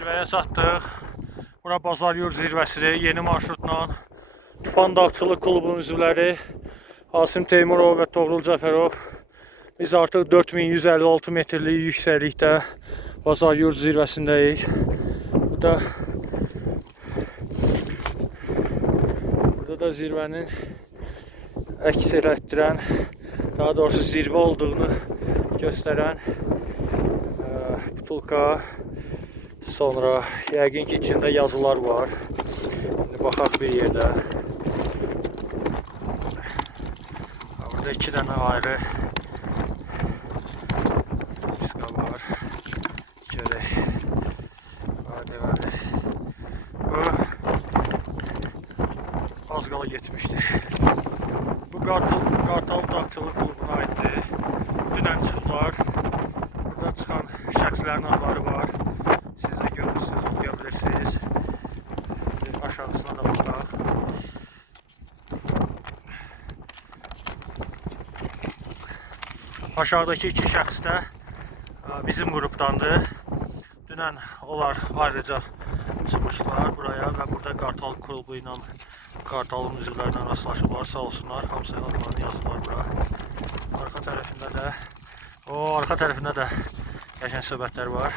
Zirvəyə çatdıq. Bura Bazar Yurd zirvəsidir. Yeni marşrutla Tufan Dağçılıq Klubunun üzvləri Asim Teymurov və Toğrul Cəfərov. Biz artıq 4156 metrlik yüksəklikdə Bazar Yurd zirvəsindəyik. Burada da zirvənin əks etdirən, daha doğrusu zirvə olduğunu göstərən butulka. Sonra yəqin ki içində yazılar var. Şimdi baxaq bir yerdə. Burada 2 dənə ayrı diska var. Görək. Deməli. Bu az qala getmişdi. Bu Qartal Dağçılıq Klubuna aiddir. Dünən çıxıblar. Burada çıxan şəxslərin adları var. Siz də görürsünüz, oxuya bilirsiniz. Aşağısına da baxaq. Aşağıdakı iki şəxs də bizim qrupdandır. Dünən onlar ayrıca çıxmışlar buraya və burada Qartal klubu ilə Qartalın üzvlərinə rastlaşıblar. Sağ olsunlar, hamısı adlarını yazıblar bura. Arxa tərəfində də qəşəng söhbətlər var.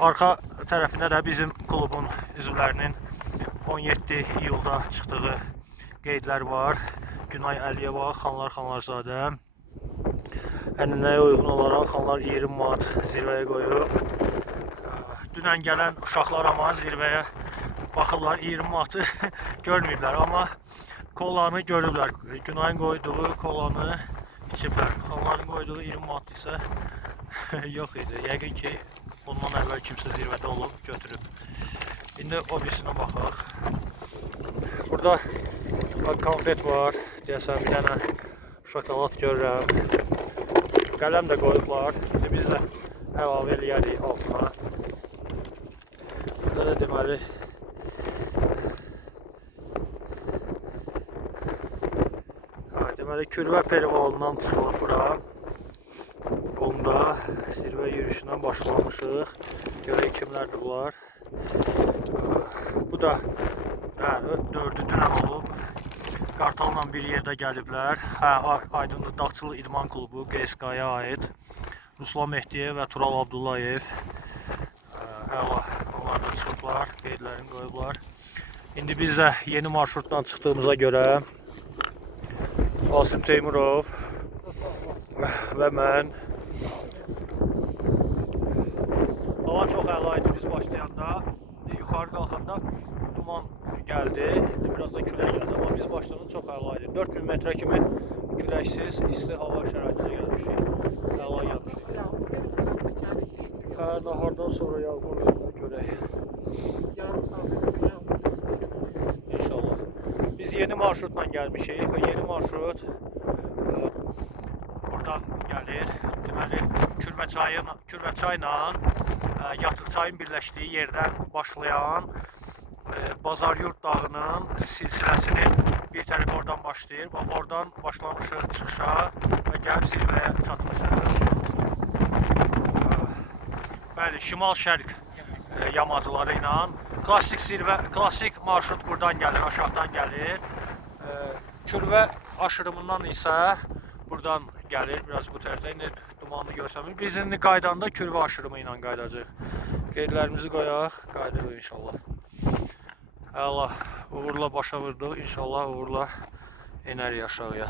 Arxa tərəfində də bizim klubun üzvlərinin 17 iyulda çıxdığı qeydlər var. Günay Əliyeva, Xanlar Xanlarzadə. Ənənəyə uyğun olaraq Xanlar 20 manat zirvəyə qoyub. Dünən gələn uşaqlar amma zirvəyə baxırlar, 20 manatı görməyiblər, amma kolanı görüblər. Günayın qoyduğu kolanı içiblər. Xanların qoyduğu 20 manat isə yox idi. Yəqin ki ondan əvvəl kimsə zirvədə olub, götürüb. İndi o birisinə baxaq. Burada konfet var. Deyəsən bir dənə şokolad görürəm. Qələm də qoyublar. İndi biz də əlavə eləyərik altına. Burada da deməli Kürvə perivalından çıxılıb bura. Onda zirvə yürüyüşündən başlamışıq. Görək kimlərdir bunlar. Bu da 4-ü dünən olub. Qartalla bir yerdə gəliblər. Aydınlı Dağçılıq İdman Klubu QSK-ya aid. Ruslan Mehdiyev və Tural Abdullayev. Onlar da çıxıblar, qeydlərini qoyublar. İndi biz də yeni marşrutdan çıxdığımıza görə Asim Teymurov və mən. Hava çox əla idi biz başlayanda. Yuxarı qalxanda duman gəldi. Biraz da külək gəldi, amma biz başlayanda çox əla idi. 4000 metrə kimi küləksiz, isti hava şəraitində gəlmişik. Əla gəlmişik. Nahardan sonra yağmur görək. Yarım saat İnşallah. Biz yeni marşrutla gəlmişik və yeni marşrut buradan gəlir. Deməli, Kürvə çayla Yatıq çayın birləşdiyi yerdən başlayan Bazar Yurd dağının silsiləsinin bir tərəfi oradan başlayır. Oradan başlamışıq çıxışa və gəlib zirvəyə çatmışıq. Bəli, şimal-şərq yamacıları ilə klassik marşrut buradan gəlir, aşağıdan gəlir. Kürvə aşırımından isə buradan gəlir, biraz bu tərəfdə. İndi dumanlı görsəmir. Biz indi qaydanda Kürvə aşırımı ilə qaydacaq. Qeydlərimizi qoyaq, qaydırıq inşallah. Əla, uğurla başa vurduq, inşallah uğurla enərik aşağıya.